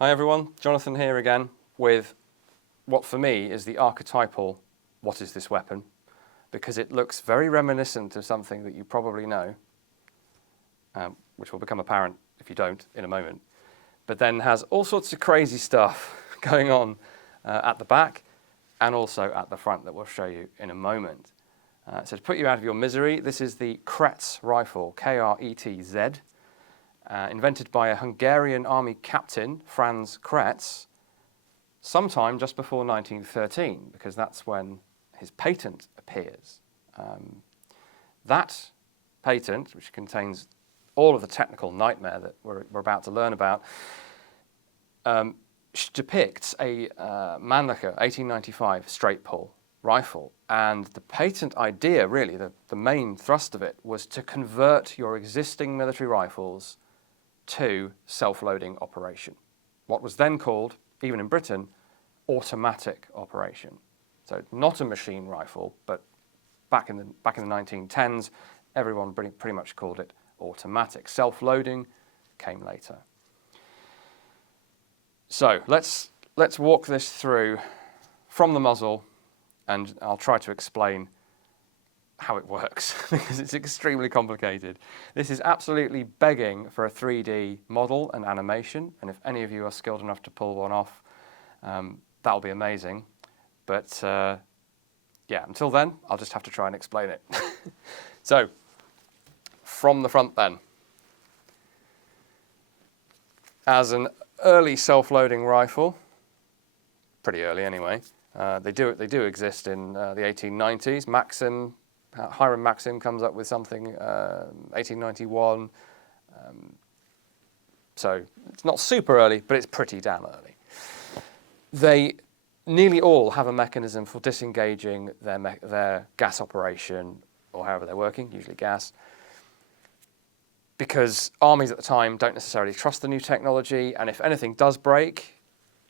Hi everyone, Jonathan here again with what for me is the archetypal what is this weapon, because it looks very reminiscent of something that you probably know, which will become apparent if you don't in a moment, but then has all sorts of crazy stuff going on at the back and also at the front that we'll show you in a moment. So to put you out of your misery, this is the Kretz rifle, K-R-E-T-Z. Invented by a Hungarian army captain, Franz Kretz, sometime just before 1913, because that's when his patent appears. That patent, which contains all of the technical nightmare that we're about to learn about, depicts a Mannlicher 1895 straight pull rifle. And the patent idea, really, the main thrust of it, was to convert your existing military rifles to self-loading operation. What was then called, even in Britain, automatic operation. So not a machine rifle, but back in the 1910s, everyone pretty much called it automatic. Self-loading came later. So let's walk this through from the muzzle, and I'll try to explain how it works, because it's extremely complicated. This is absolutely begging for a 3D model and animation, and if any of you are skilled enough to pull one off, that'll be amazing. But yeah, until then, I'll just have to try and explain it. So, from the front then. As an early self-loading rifle, pretty early anyway, they do exist in the 1890s. Maxim, Hiram Maxim comes up with something 1891, so it's not super early, but it's pretty damn early. They nearly all have a mechanism for disengaging their gas operation, or however they're working, usually gas, because armies at the time don't necessarily trust the new technology, and if anything does break,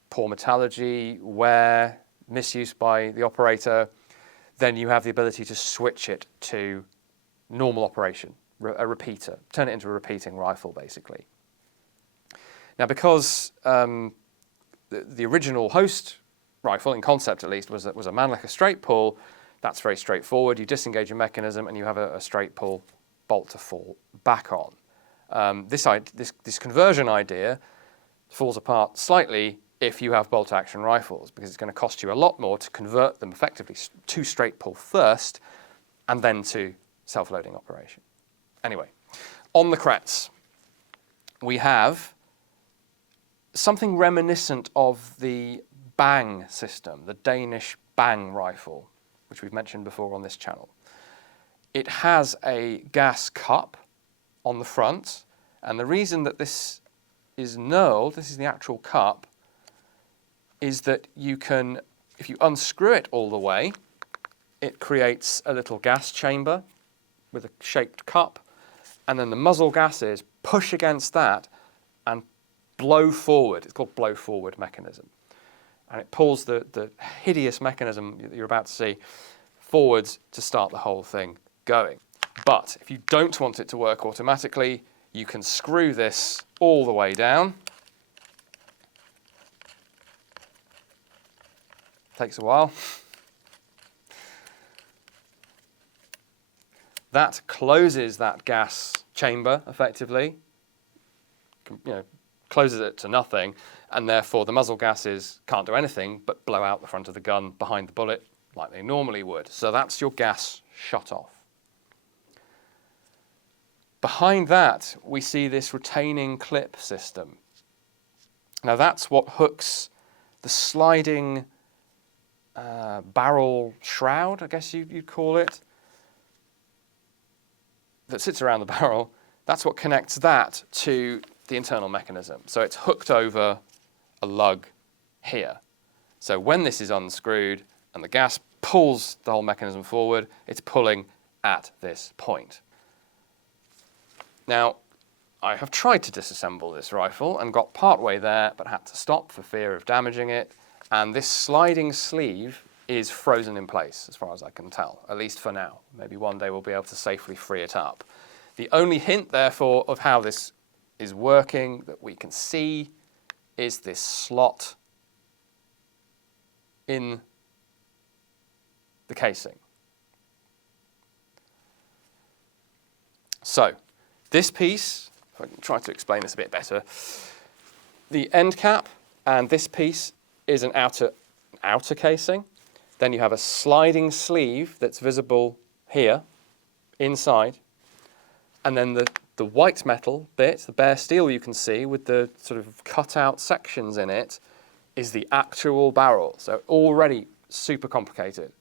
poor metallurgy, wear, misuse by the operator, then you have the ability to switch it to normal operation, a repeater, turn it into a repeating rifle, basically. Now, because the original host rifle, in concept at least, was a Mannlicher straight pull, that's very straightforward. You disengage your mechanism and you have a straight pull bolt to fall back on. This conversion idea falls apart slightly if you have bolt-action rifles, because it's going to cost you a lot more to convert them effectively to straight pull first and then to self-loading operation. Anyway, on the Kretz, we have something reminiscent of the Bang system, the Danish Bang rifle, which we've mentioned before on this channel. It has a gas cup on the front, and the reason that this is knurled, this is the actual cup, is that you can, if you unscrew it all the way, it creates a little gas chamber with a shaped cup, and then the muzzle gases push against that and blow forward. It's called blow forward mechanism. And it pulls the hideous mechanism that you're about to see forwards to start the whole thing going. But if you don't want it to work automatically, you can screw this all the way down. Takes a while. That closes that gas chamber effectively, closes it to nothing, and therefore the muzzle gases can't do anything but blow out the front of the gun behind the bullet like they normally would. So that's your gas shut off. Behind that, we see this retaining clip system. Now that's what hooks the sliding barrel shroud, I guess you'd call it, that sits around the barrel. That's what connects that to the internal mechanism. So it's hooked over a lug here. So when this is unscrewed and the gas pulls the whole mechanism forward, it's pulling at this point. Now, I have tried to disassemble this rifle and got partway there, but had to stop for fear of damaging it. And this sliding sleeve is frozen in place, as far as I can tell, at least for now. Maybe one day we'll be able to safely free it up. The only hint, therefore, of how this is working that we can see is this slot in the casing. So this piece, if I can try to explain this a bit better, the end cap and this piece is an outer casing. Then you have a sliding sleeve that's visible here, inside. And then the white metal bit, the bare steel you can see with the sort of cut out sections in it, is the actual barrel. So already super complicated.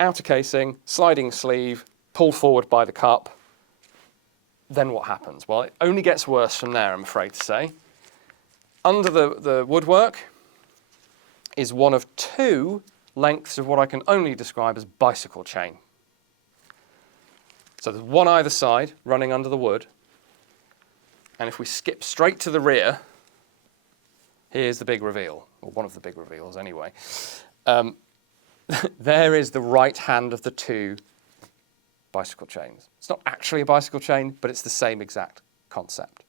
Outer casing, sliding sleeve, pulled forward by the cup. Then what happens? Well, it only gets worse from there, I'm afraid to say. Under the woodwork is one of two lengths of what I can only describe as bicycle chain. So there's one either side running under the wood. And if we skip straight to the rear, here's the big reveal, or one of the big reveals anyway. There is the right hand of the two bicycle chains. It's not actually a bicycle chain, but it's the same exact concept.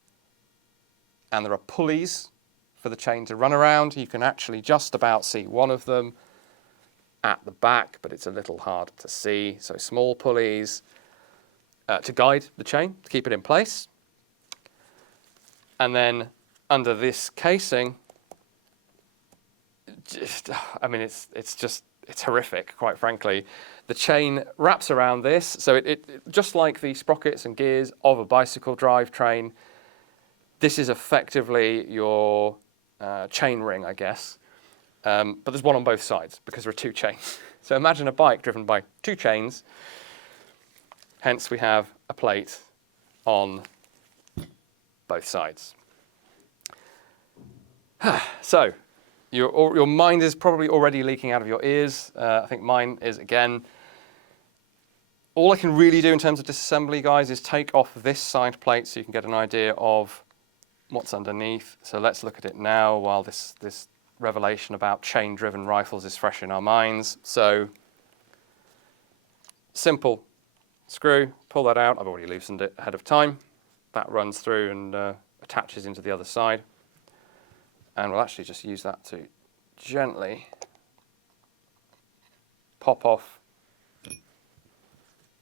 And there are pulleys for the chain to run around. You can actually just about see one of them at the back, but it's a little hard to see. So small pulleys to guide the chain, to keep it in place. And then under this casing, it's horrific, quite frankly. The chain wraps around this, so it just like the sprockets and gears of a bicycle drivetrain, this is effectively your chain ring, I guess. But there's one on both sides because there are two chains. So imagine a bike driven by two chains. Hence we have a plate on both sides. So your mind is probably already leaking out of your ears. I think mine is again. All I can really do in terms of disassembly, guys, is take off this side plate so you can get an idea of what's underneath. So let's look at it now while this revelation about chain-driven rifles is fresh in our minds. So simple screw, pull that out. I've already loosened it ahead of time. That runs through and attaches into the other side. And we'll actually just use that to gently pop off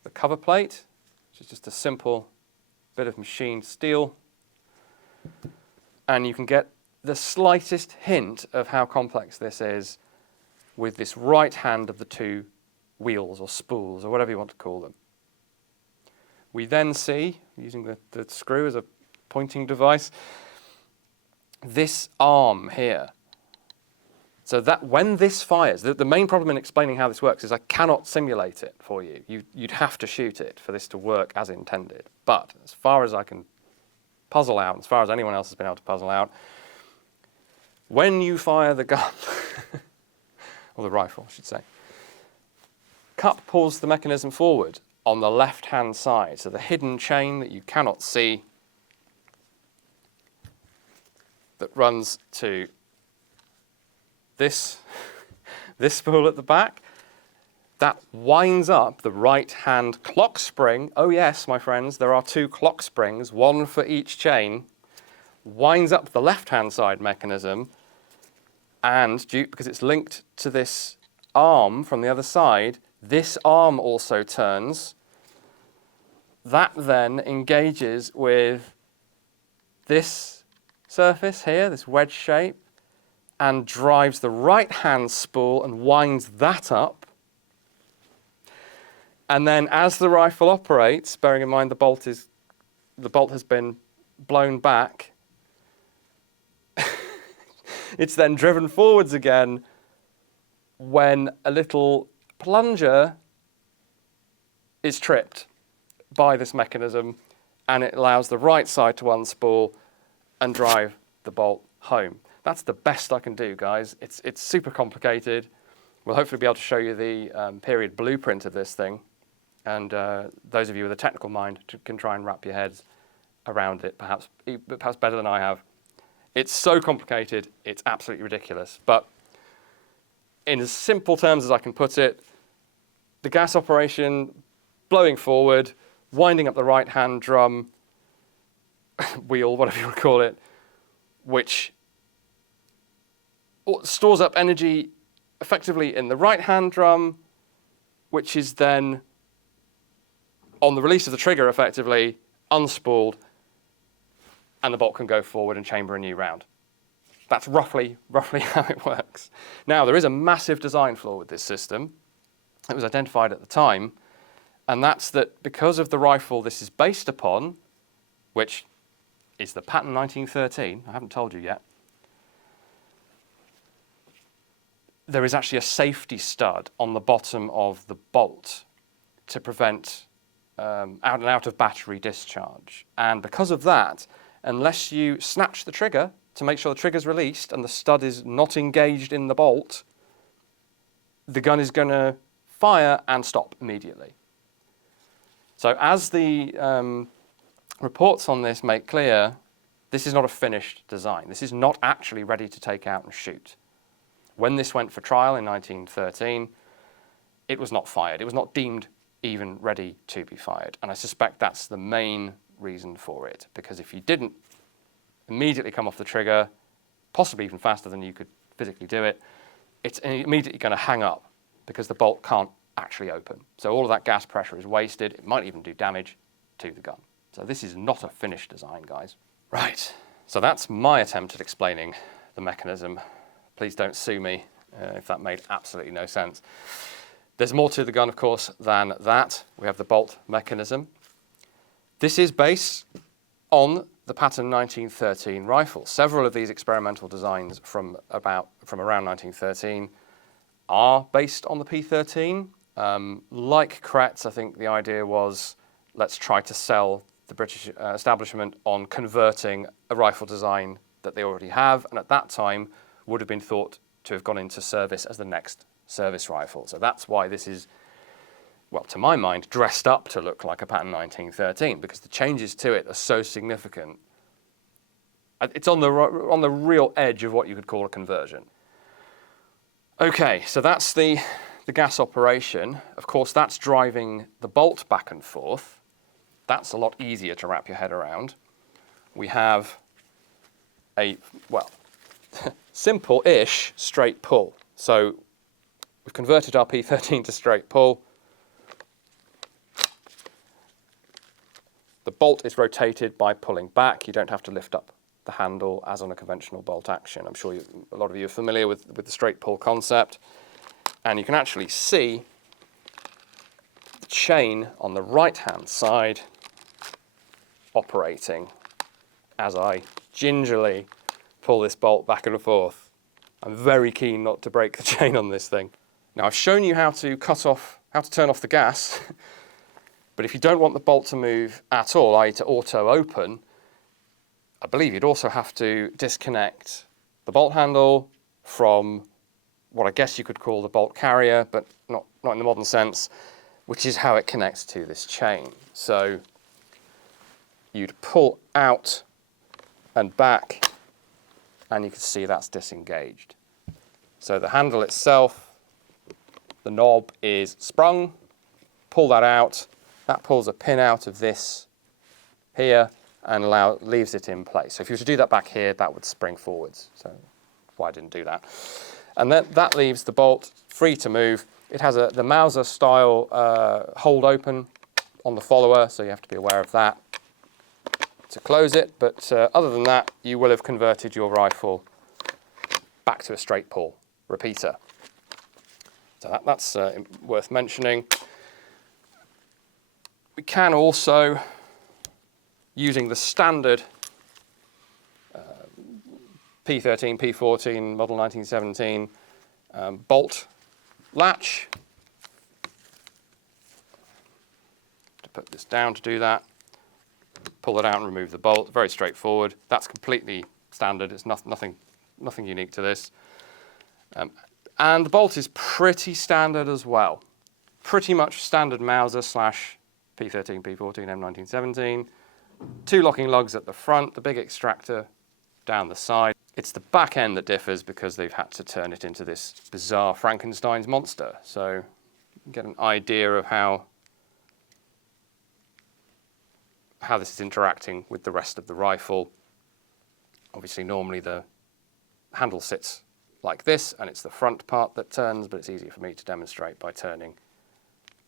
the cover plate, which is just a simple bit of machined steel. And you can get the slightest hint of how complex this is with this right hand of the two wheels or spools or whatever you want to call them. We then see, using the screw as a pointing device, this arm here. So that when this fires, the main problem in explaining how this works is I cannot simulate it for you. You'd have to shoot it for this to work as intended. But as far as I can puzzle out, as far as anyone else has been able to puzzle out, when you fire the gun, or the rifle, I should say, cup pulls the mechanism forward on the left-hand side. So the hidden chain that you cannot see that runs to this spool at the back, that winds up the right-hand clock spring. Oh yes, my friends, there are two clock springs, one for each chain, winds up the left-hand side mechanism, and because it's linked to this arm from the other side, this arm also turns. That then engages with this surface here, this wedge shape, and drives the right-hand spool and winds that up. And then as the rifle operates, bearing in mind the bolt has been blown back, it's then driven forwards again when a little plunger is tripped by this mechanism, and it allows the right side to unspool and drive the bolt home. That's the best I can do, guys. It's super complicated. We'll hopefully be able to show you the period blueprint of this thing, and those of you with a technical mind can try and wrap your heads around it, perhaps better than I have. It's so complicated, it's absolutely ridiculous. But in as simple terms as I can put it, the gas operation, blowing forward, winding up the right-hand drum, wheel, whatever you want to call it, which stores up energy effectively in the right-hand drum, which is then, on the release of the trigger, effectively unspooled, and the bolt can go forward and chamber a new round. That's roughly how it works. Now, there is a massive design flaw with this system. It was identified at the time, and that's that because of the rifle this is based upon, which is the pattern 1913, I haven't told you yet, there is actually a safety stud on the bottom of the bolt to prevent out of battery discharge. And because of that, unless you snatch the trigger to make sure the trigger's released and the stud is not engaged in the bolt, the gun is going to fire and stop immediately. So as the reports on this make clear, this is not a finished design. This is not actually ready to take out and shoot. When this went for trial in 1913, it was not fired. It was not deemed even ready to be fired. And I suspect that's the main reason for it, because if you didn't immediately come off the trigger, possibly even faster than you could physically do it, it's immediately going to hang up because the bolt can't actually open. So all of that gas pressure is wasted. It might even do damage to the gun. So this is not a finished design, guys. Right, so that's my attempt at explaining the mechanism. Please don't sue me if that made absolutely no sense. There's more to the gun, of course, than that. We have the bolt mechanism. This is based on the pattern 1913 rifle. Several of these experimental designs from around 1913 are based on the P13. Like Kretz, I think the idea was, let's try to sell the British establishment on converting a rifle design that they already have, and at that time would have been thought to have gone into service as the next service rifle. So that's why this is, well, to my mind, dressed up to look like a pattern 1913, because the changes to it are so significant. It's on the real edge of what you could call a conversion. Okay, so that's the gas operation. Of course, that's driving the bolt back and forth. That's a lot easier to wrap your head around. We have a, well, simple-ish straight pull. So we've converted our P13 to straight pull. The bolt is rotated by pulling back. You don't have to lift up the handle as on a conventional bolt action. I'm sure a lot of you are familiar with the straight pull concept. And you can actually see the chain on the right-hand side operating as I gingerly pull this bolt back and forth. I'm very keen not to break the chain on this thing. Now, I've shown you how to turn off the gas, but if you don't want the bolt to move at all, i.e. to auto open, I believe you'd also have to disconnect the bolt handle from what I guess you could call the bolt carrier, but not in the modern sense, which is how it connects to this chain. So you'd pull out and back, and you can see that's disengaged. So the handle itself, the knob is sprung, pull that out, that pulls a pin out of this here and leaves it in place. So if you were to do that back here, that would spring forwards. So why I didn't do that. And then that leaves the bolt free to move. It has the Mauser style hold open on the follower, so you have to be aware of that to close it. But other than that, you will have converted your rifle back to a straight pull repeater. So that's worth mentioning. We can also, using the standard P13, P14, model 1917 bolt latch, to put this down to do that, pull it out and remove the bolt. Very straightforward. That's completely standard. It's nothing unique to this. And the bolt is pretty standard as well. Pretty much standard Mauser / P13, P14, M1917. 2 locking lugs at the front, the big extractor down the side. It's the back end that differs because they've had to turn it into this bizarre Frankenstein's monster. So you can get an idea of how this is interacting with the rest of the rifle. Obviously, normally the handle sits like this, and it's the front part that turns, but it's easier for me to demonstrate by turning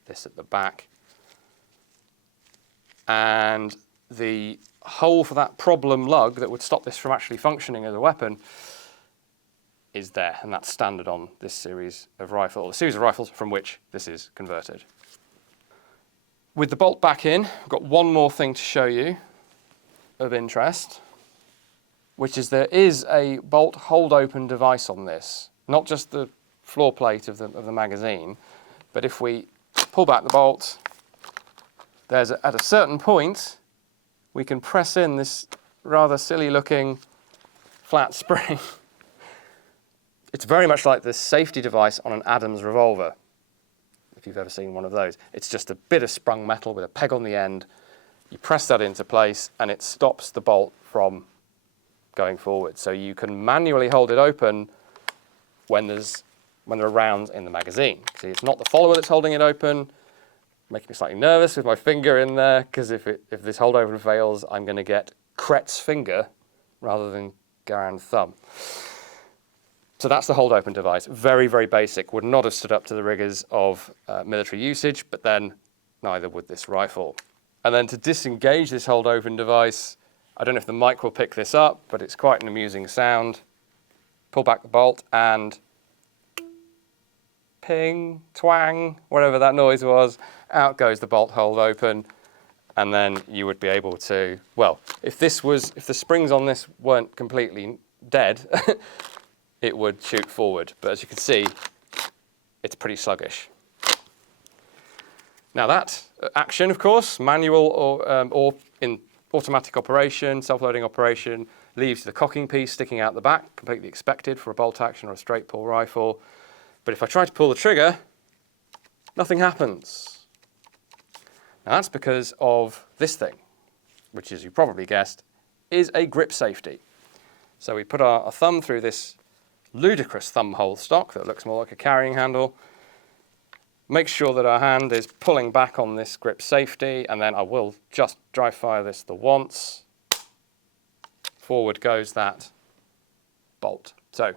this at the back. And the hole for that problem lug that would stop this from actually functioning as a weapon is there, and that's standard on this series of rifles, the series of rifles from which this is converted. With the bolt back in, I've got one more thing to show you of interest, which is there is a bolt hold open device on this, not just the floor plate of the magazine, but if we pull back the bolt, at a certain point, we can press in this rather silly looking flat spring. It's very much like the safety device on an Adams revolver, if you've ever seen one of those. It's just a bit of sprung metal with a peg on the end. You press that into place and it stops the bolt from going forward. So you can manually hold it open when there are rounds in the magazine. See, it's not the follower that's holding it open, making me slightly nervous with my finger in there, because if this hold open fails, I'm going to get Kretz finger rather than Garand thumb. So that's the hold open device. Very, very basic. Would not have stood up to the rigors of military usage, but then neither would this rifle. And then to disengage this hold open device, I don't know if the mic will pick this up, but it's quite an amusing sound. Pull back the bolt and ping, twang, whatever that noise was, out goes the bolt hold open, and then you would be able to, well, if the springs on this weren't completely dead, it would shoot forward. But as you can see, it's pretty sluggish. Now that action, of course, manual or in automatic operation, self-loading operation, leaves the cocking piece sticking out the back, completely expected for a bolt action or a straight pull rifle. But if I try to pull the trigger, nothing happens. Now that's because of this thing, which, as you probably guessed, is a grip safety. So we put our thumb through this ludicrous thumb hole stock that looks more like a carrying handle. Make sure that our hand is pulling back on this grip safety, and then I will just dry fire this the once. Forward goes that bolt. So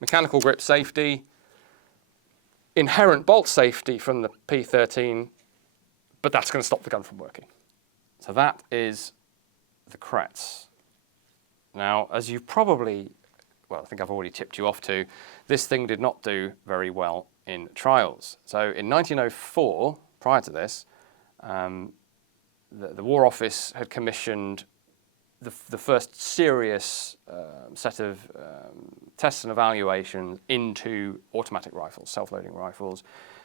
mechanical grip safety, inherent bolt safety from the P13, but that's going to stop the gun from working. So that is the Kretz. Now, as you probably, well, I think I've already tipped you off to, this thing did not do very well in trials. So in 1904, prior to this, the War Office had commissioned the first serious set of tests and evaluations into automatic rifles, self-loading rifles.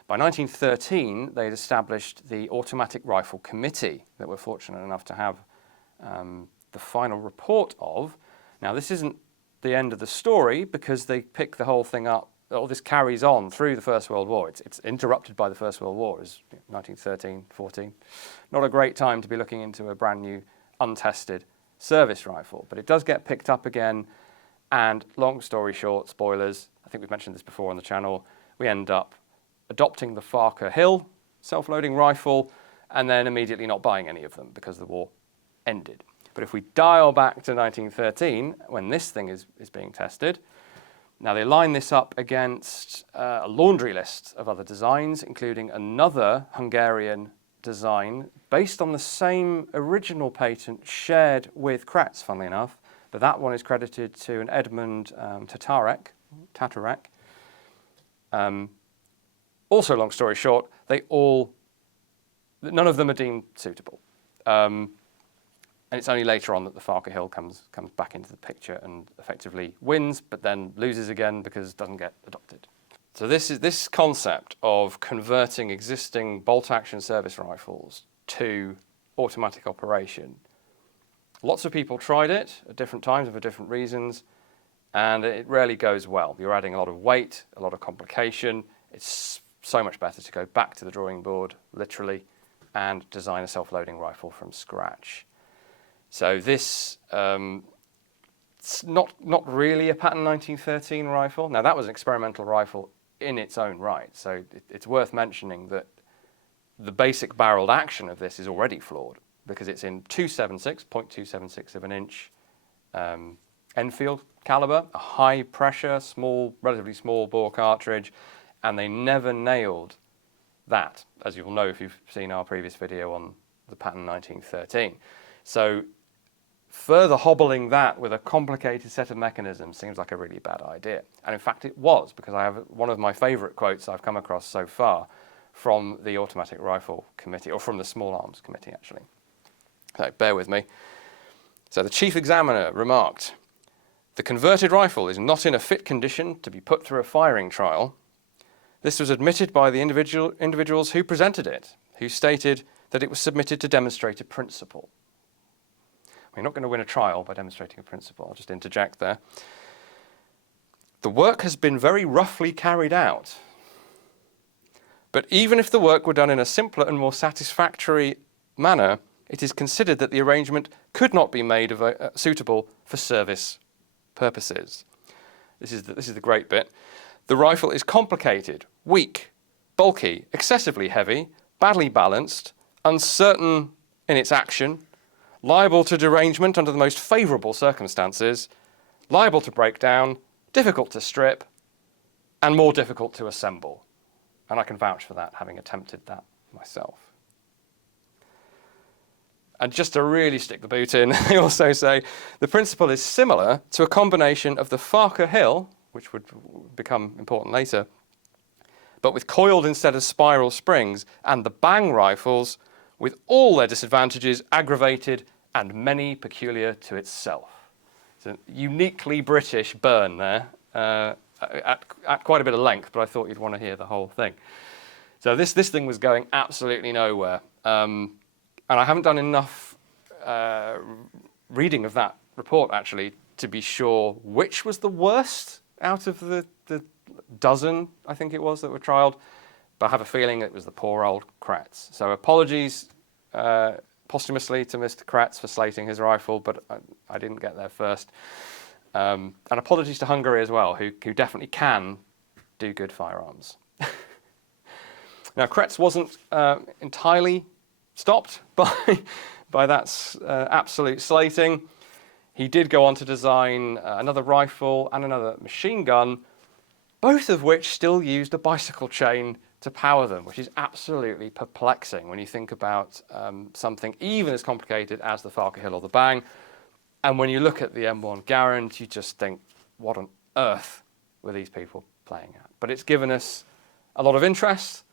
By 1913, they'd established the Automatic Rifle Committee that we're fortunate enough to have the final report of. Now, this isn't the end of the story, because they pick the whole thing up. All this carries on through the First World War. It's interrupted by the First World War, as 1913, 14. Not a great time to be looking into a brand new, untested service rifle, but it does get picked up again. And long story short, spoilers, I think we've mentioned this before on the channel, we end up adopting the Farker Hill self-loading rifle and then immediately not buying any of them because the war ended. But if we dial back to 1913, when this thing is being tested, now they line this up against a laundry list of other designs, including another Hungarian design based on the same original patent shared with Kretz, funnily enough, but that one is credited to an Edmund Tatarek. Also, long story short, none of them are deemed suitable. And it's only later on that the Farker Hill comes back into the picture and effectively wins, but then loses again because it doesn't get adopted. So this concept of converting existing bolt-action service rifles to automatic operation. Lots of people tried it at different times and for different reasons, and it rarely goes well. You're adding a lot of weight, a lot of complication. It's so much better to go back to the drawing board, literally, and design a self-loading rifle from scratch. So this, it's not really a patent 1913 rifle. Now that was an experimental rifle in its own right. So it's worth mentioning that the basic barreled action of this is already flawed because it's in 0.276 of an inch Enfield caliber, a high pressure, relatively small bore cartridge, and they never nailed that, as you'll know if you've seen our previous video on the pattern 1913. So further hobbling that with a complicated set of mechanisms seems like a really bad idea. And in fact it was, because I have one of my favourite quotes I've come across so far from the Automatic Rifle Committee, or from the Small Arms Committee actually. So bear with me. So the Chief Examiner remarked, "The converted rifle is not in a fit condition to be put through a firing trial. This was admitted by the individuals who presented it, who stated that it was submitted to demonstrate a principle." We're not going to win a trial by demonstrating a principle. I'll just interject there. "The work has been very roughly carried out. But even if the work were done in a simpler and more satisfactory manner, it is considered that the arrangement could not be made suitable for service purposes." This is the great bit. "The rifle is complicated, weak, bulky, excessively heavy, badly balanced, uncertain in its action, liable to derangement under the most favourable circumstances, liable to break down, difficult to strip, and more difficult to assemble." And I can vouch for that, having attempted that myself. And just to really stick the boot in, they also say, "The principle is similar to a combination of the Farker Hill," which would become important later, "but with coiled instead of spiral springs, and the Bang rifles, with all their disadvantages aggravated and many peculiar to itself." It's a uniquely British burn there, at quite a bit of length, but I thought you'd want to hear the whole thing. So this thing was going absolutely nowhere. And I haven't done enough reading of that report, actually, to be sure which was the worst out of the dozen, I think it was, that were trialled. But I have a feeling it was the poor old Kretz. So apologies posthumously to Mr. Kretz for slating his rifle, but I didn't get there first. And apologies to Hungary as well, who definitely can do good firearms. Now, Kretz wasn't entirely stopped by that absolute slating. He did go on to design another rifle and another machine gun, both of which still used a bicycle chain to power them, which is absolutely perplexing when you think about something even as complicated as the Farker Hill or the Bang. And when you look at the M1 Garand, you just think, what on earth were these people playing at? But it's given us a lot of interest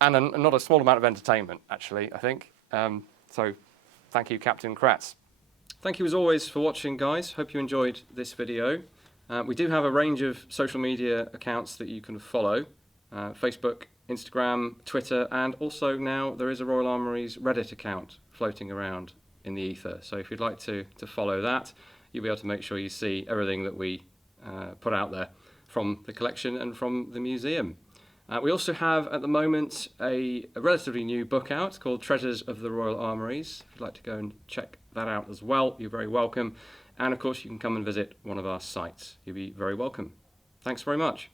and not a small amount of entertainment, actually, I think. So thank you, Captain Kretz. Thank you as always for watching, guys. Hope you enjoyed this video. We do have a range of social media accounts that you can follow. Facebook, Instagram, Twitter, and also now there is a Royal Armouries Reddit account floating around in the ether. So if you'd like to follow that, you'll be able to make sure you see everything that we put out there from the collection and from the museum. We also have at the moment a relatively new book out called Treasures of the Royal Armouries. If you'd like to go and check that out as well, you're very welcome. And of course you can come and visit one of our sites. You'll be very welcome. Thanks very much.